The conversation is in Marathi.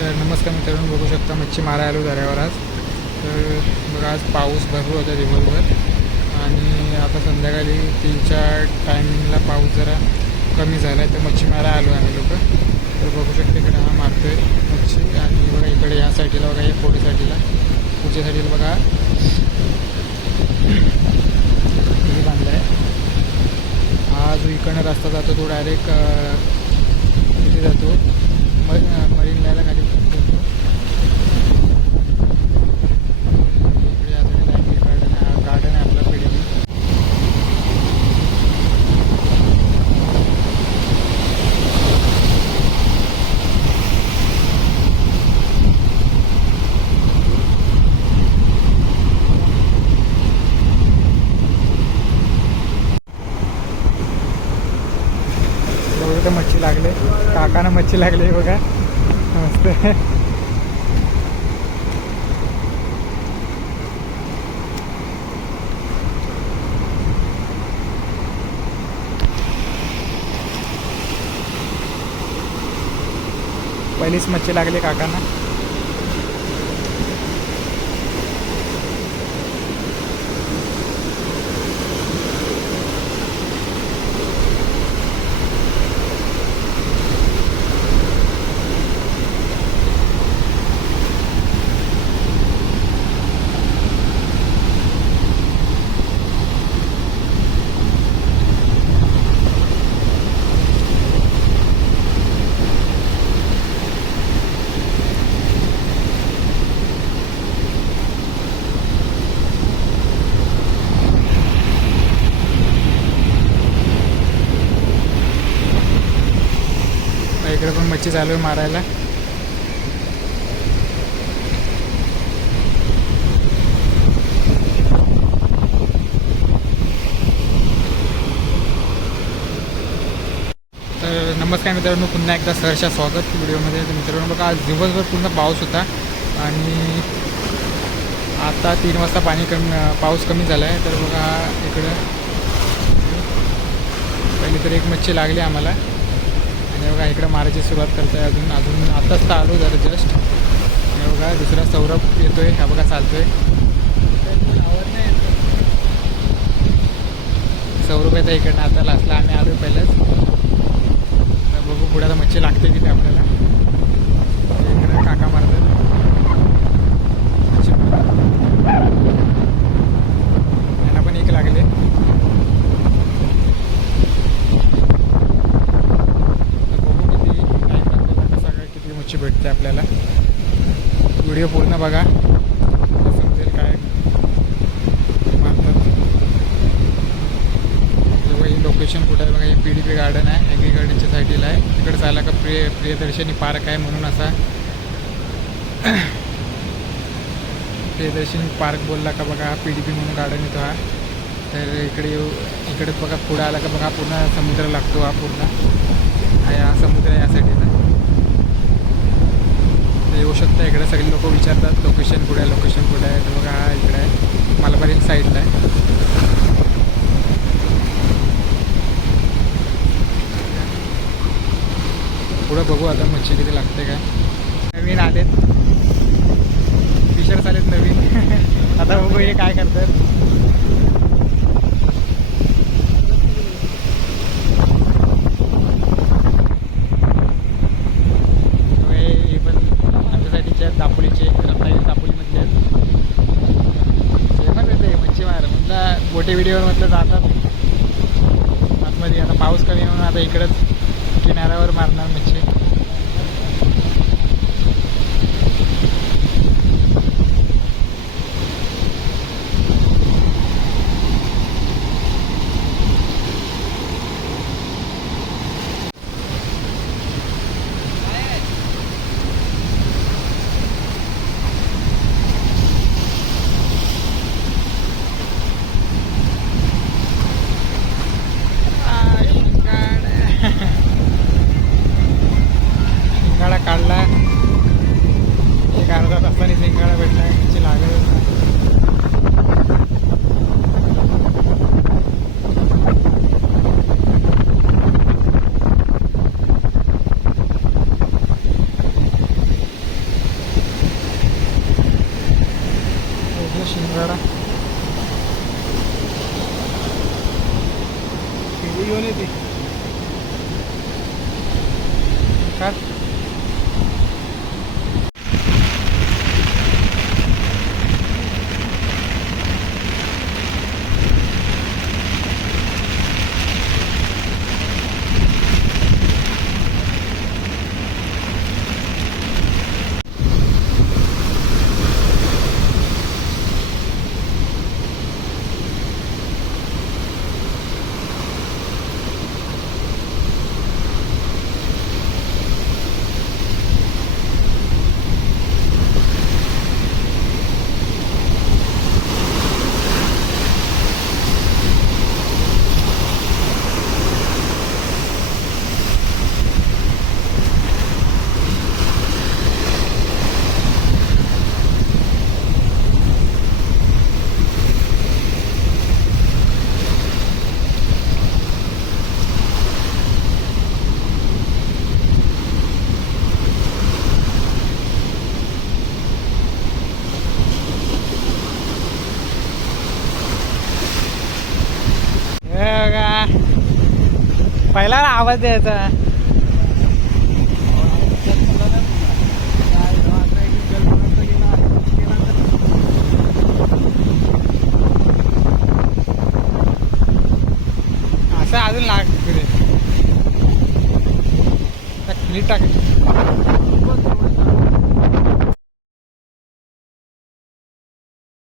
तर नमस्कार मित्रांनो बघू शकता मच्छी मारा आलो दऱ्यावर आज. तर बघा आज पाऊस भरपूर होता दिवसभर. आणि आता संध्याकाळी तीनच्या टायमिंगला पाऊस जरा कमी झाला आहे तर मच्छी मारा आलो आम्ही लोक. तर बघू शकता इकडे हा आहे मच्छी. आणि बघा इकडे ह्या साईडला बघा या फोडी साईडला. पुढच्या साईडला बघा. बांधलं बांधला आहे हा जो इकडनं रस्ता जातो तो डायरेक्ट तिथे जातो. म मरीन लायला खाली मच्छी लागली बघा मस्त पहिलीच मच्छी लागली काकांना इकडे पण मच्छी चालू आहे मारायला. तर नमस्कार मित्रांनो पुन्हा एकदा सरच्या स्वागत व्हिडिओमध्ये. तर मित्रांनो बघा आज दिवसभर पूर्ण पाऊस होता आणि आता तीन वाजता पाणी कमी पाऊस कमी झाला आहे तर बघा इकडं पहिली तर एक मच्छी लागली आम्हाला. आणि बघा इकडं मारायची सुरुवात करतोय आहे अजून. अजून आत्ताच तर आलो जरा जस्ट आणि बघा दुसरा सौरभ येतोय. हा बघा चालतोय. सौरभ येतं इकडनं आता लास्टला आम्ही आलो पहिलंच. बघू पुढे आता मच्छी लागते तिथे आपल्याला. इकडे काका मारतात मच्छी मारतात. यांना पण एक लागले तर बघू किती टाईम लागतो कसा स्वच्छ भेटते आपल्याला. व्हिडिओ पूर्ण बघा. समजेल काय मारतात ही लोकेशन कुठं आहे बघा? हे पी डी पी गार्डन आहे. ॲग्री गार्डनच्या साईडला आहे. तिकडे चालला का प्रिय प्रियदर्शनी पार्क आहे म्हणून असा. प्रियदर्शनी पार्क बोलला का बघा? पी डी पी म्हणून गार्डन येतो हा. तर इकडे येऊ इकडे बघा पुढं आला का बघा? पूर्ण समुद्र लागतो हा पूर्ण. हा समुद्र यासाठी ना. येऊ शकता. इकडे सगळे लोक विचारतात लोकेशन कुठे आहे लोकेशन कुठे आहे? तर बघा हा इकडे आहे. मलबार साईडला आहे. पुढं बघू आता मच्छी किती लागते काय. नवीन आलेत. फिशर्स आलेत नवीन. आता बघू हे काय करतात हे हे पण आमच्यासाठीचे आहेत दापोलीचे रत्नागिरी दापोलीमधले आहेत फेमस आहे ते मच्छी मार म्हटलं मोठे व्हिडिओवर म्हटलं जातात. आतमध्ये आता पाऊस कमी म्हणून आता इकडंच किनाऱ्यावर मारणार मच्छी yöne dik. पहिला आवाज द्यायचा. असं अजून लाग रे टाक